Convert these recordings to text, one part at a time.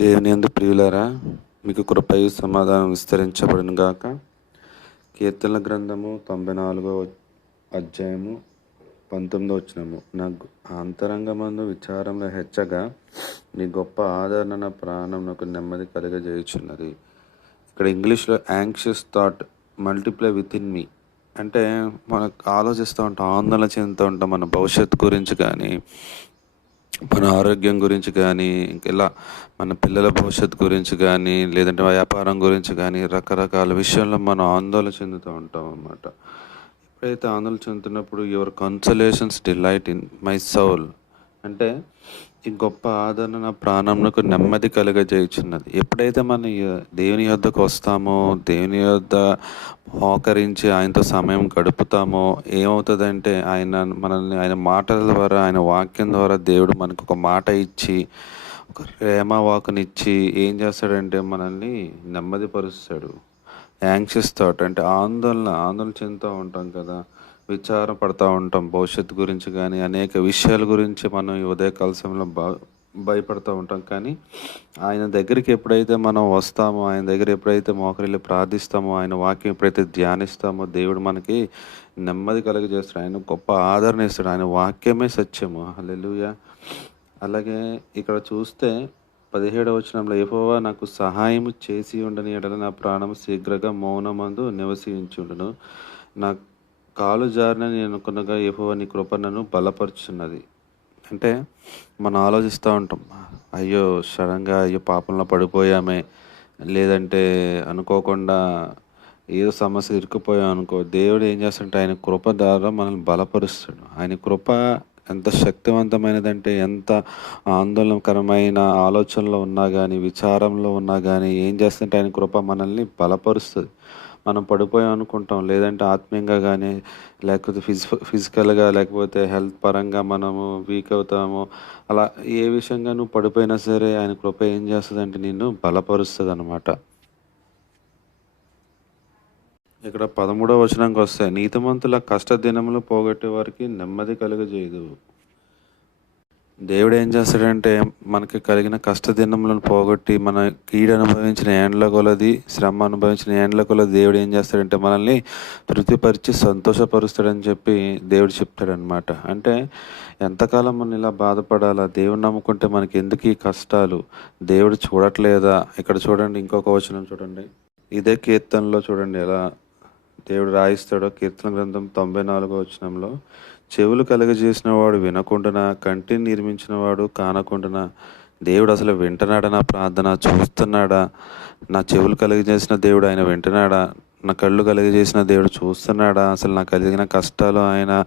దేవుని ఎందు ప్రియులారా మీకు కృపయు సమాధానం విస్తరించబడిన గాక. కీర్తనల గ్రంథము తొంభై నాలుగో అధ్యాయము పంతొమ్మిదో వచ్చినము నా అంతరంగమందు విచారంలో హెచ్చగా నీ గొప్ప ఆదరణ ప్రాణం నాకు నెమ్మది కలుగజేయుచున్నది. ఇక్కడ ఇంగ్లీష్లో anxious thought multiply within me అంటే మనకు ఆలోచిస్తూ ఉంటాం ఆందోళన చెందుతూ ఉంటాం మన భవిష్యత్తు గురించి కానీ మన ఆరోగ్యం గురించి కానీ ఇలా మన పిల్లల భవిష్యత్తు గురించి కానీ లేదంటే వ్యాపారం గురించి కానీ రకరకాల విషయంలో మనం ఆందోళన చెందుతూ ఉంటాం అన్నమాట. ఎప్పుడైతే ఆందోళన చెందుతున్నప్పుడు your consolations delight in my soul అంటే ఈ గొప్ప ఆదరణ నా ప్రాణంకు నెమ్మది కలుగజేయుచున్నది. ఎప్పుడైతే మనం దేవుని యొద్దకు వస్తామో దేవుని యొద్ద హోకరించి ఆయనతో సమయం గడుపుతామో ఏమవుతుందంటే ఆయన మనల్ని ఆయన మాటల ద్వారా ఆయన వాక్యం ద్వారా దేవుడు మనకు ఒక మాట ఇచ్చి ఒక ప్రేమ వాకునిచ్చి ఏం చేస్తాడంటే మనల్ని నెమ్మదిపరుస్తాడు. యాంగ్షియస్ థాట్ అంటే ఆందోళన ఆందోళన చెందుతూ ఉంటాం కదా. విచారం పడుతూ ఉంటాం. భవిష్యత్తు గురించి కానీ అనేక విషయాల గురించి మనం ఈ ఉదయకాల సమయంలో భ భయపడుతూ ఉంటాం. కానీ ఆయన దగ్గరికి ఎప్పుడైతే మనం వస్తామో ఆయన దగ్గర ఎప్పుడైతే మోకరిల్లి ప్రార్థిస్తామో ఆయన వాక్యం ఎప్పుడైతే ధ్యానిస్తామో దేవుడు మనకి నెమ్మది కలుగజేస్తాడు. ఆయన గొప్ప ఆదరణ ఇస్తాడు. ఆయన వాక్యమే సత్యము. హల్లెలూయా. అలాగే ఇక్కడ చూస్తే పదిహేడవ వచనంలో యెహోవా నాకు సహాయము చేసి ఉండని ఎడల నా ప్రాణం శీఘ్రగా మౌనమందు నివసించుండును. నా కాలు జారిన నేను అనుకున్నగా యెహోవా నీ కృప నన్ను బలపరుచున్నది. అంటే మనం ఆలోచిస్తూ ఉంటాం అయ్యో సడన్గా అయ్యో పాపంలో పడిపోయామే. లేదంటే అనుకోకుండా ఏదో సమస్య ఇరుక్కుపోయాం అనుకో దేవుడు ఏం చేస్తాడంటే ఆయన కృప ద్వారా మనల్ని బలపరుస్తాడు. ఆయన కృప ఎంత శక్తివంతమైనదంటే ఎంత ఆందోళనకరమైన ఆలోచనలో ఉన్నా కానీ విచారంలో ఉన్నా కానీ ఏం చేస్తుంటే ఆయన కృప మనల్ని బలపరుస్తుంది. మనం పడిపోయాం అనుకుంటాం. లేదంటే ఆత్మీయంగా కానీ లేకపోతే ఫిజి ఫిజికల్గా లేకపోతే హెల్త్ పరంగా మనము వీక్ అవుతాము అలా ఏ విషయంగా నువ్వు పడిపోయినా సరే ఆయన కృప ఏం చేస్తుందంటే నిన్ను బలపరుస్తుంది అనమాట ఇక్కడ పదమూడవ వచనంకి వస్తే నీతిమంతుల కష్ట దినములు పోగొట్టే వారికి నెమ్మది కలుగజేయదు దేవుడు ఏం చేస్తాడంటే మనకి కలిగిన కష్ట దినములను పోగొట్టి మన కీడు అనుభవించిన ఏండ్ల కొలది శ్రమ అనుభవించిన ఏండ్ల కొలది దేవుడు ఏం చేస్తాడంటే మనల్ని తృప్తిపరిచి సంతోషపరుస్తాడని చెప్పి దేవుడు చెప్తాడనమాట అంటే ఎంతకాలం మనం ఇలా బాధపడాలా? దేవుడు నమ్ముకుంటే మనకి ఎందుకు ఈ కష్టాలు? దేవుడు చూడట్లేదా? ఇక్కడ చూడండి ఇంకొక వచనం చూడండి. ఇదే కీర్తనలో చూడండి ఎలా దేవుడు రాయిస్తాడో కీర్తన గ్రంథం తొంభై నాలుగో వచనంలో చెవులు కలగజేసిన వాడు వినకుండానా కంటిని నిర్మించిన వాడు కానకుండానా దేవుడు అసలు వింటున్నాడా నా ప్రార్థన? చూస్తున్నాడా? నా చెవులు కలుగజేసిన దేవుడు ఆయన వింటున్నాడా? నా కళ్ళు కలుగజేసిన దేవుడు చూస్తున్నాడా? అసలు నాకు కలిగిన కష్టాలు ఆయన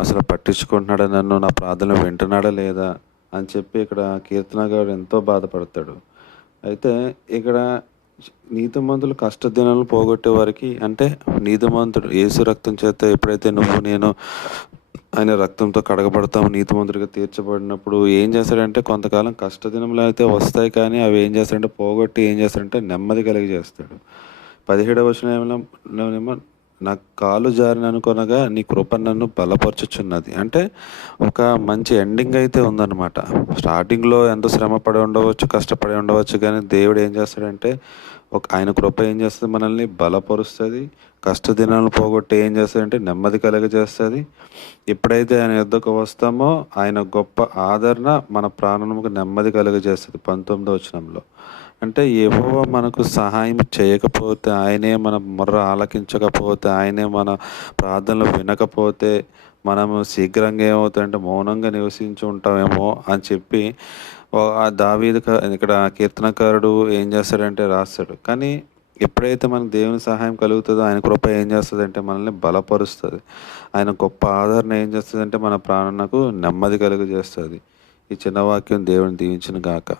అసలు పట్టించుకుంటున్నాడా? నన్ను నా ప్రార్థన వింటున్నాడా లేదా? అని చెప్పి ఇక్కడ కీర్తనగాడు ఎంతో బాధపడతాడు. అయితే ఇక్కడ నీతిమంతులు కష్టదినాలను పోగొట్టే వారికి అంటే నీతిమంతుడు ఏసు రక్తం చేత ఎప్పుడైతే నువ్వు నేను ఆయన రక్తంతో కడగబడతాం నీతిమంతుడిగా తీర్చబడినప్పుడు ఏం చేస్తాడంటే కొంతకాలం కష్టదినములు అయితే వస్తాయి కానీ అవి ఏం చేస్తాడంటే పోగొట్టి ఏం చేస్తాడంటే నెమ్మది కలిగి చేస్తాడు. పదిహేడవ వచనంలో నా కాలు జారిననుకొనగా నీ కృప నన్ను బలపరచుచున్నది. అంటే ఒక మంచి ఎండింగ్ అయితే ఉందన్నమాట. స్టార్టింగ్లో ఎంత శ్రమ పడి ఉండవచ్చు కష్టపడి ఉండవచ్చు కానీ దేవుడు ఏం చేస్తాడంటే ఒక ఆయన కృప ఏం చేస్తుంది మనల్ని బలపరుస్తుంది. కష్ట దినాలను పోగొట్టి ఏం చేస్తాడంటే నెమ్మది కలగజేస్తుంది ఎప్పుడైతే ఆయన యుద్ధకు వస్తామో ఆయన గొప్ప ఆదరణ మన ప్రాణముకు నెమ్మది కలుగజేస్తుంది పంతొమ్మిదో వచనంలో. అంటే ఎవో మనకు సహాయం చేయకపోతే ఆయనే మన మొర్ర ఆలకించకపోతే ఆయనే మన ప్రార్థనలు వినకపోతే మనము శీఘ్రంగా ఏమవుతుందంటే మౌనంగా నివసించి ఉంటామేమో అని చెప్పి ఆ దావీదు ఇక్కడ కీర్తనకారుడు ఏం చేస్తాడంటే రాస్తాడు. కానీ ఎప్పుడైతే మనకు దేవుని సహాయం కలుగుతుందో ఆయన కృప ఏం చేస్తుందంటే మనల్ని బలపరుస్తుంది. ఆయన గొప్ప ఆదరణ ఏం చేస్తుందంటే మన ప్రాణనకు నెమ్మది కలుగజేస్తుంది. ఈ చిన్న వాక్యం దేవుని దీవించిన గాక.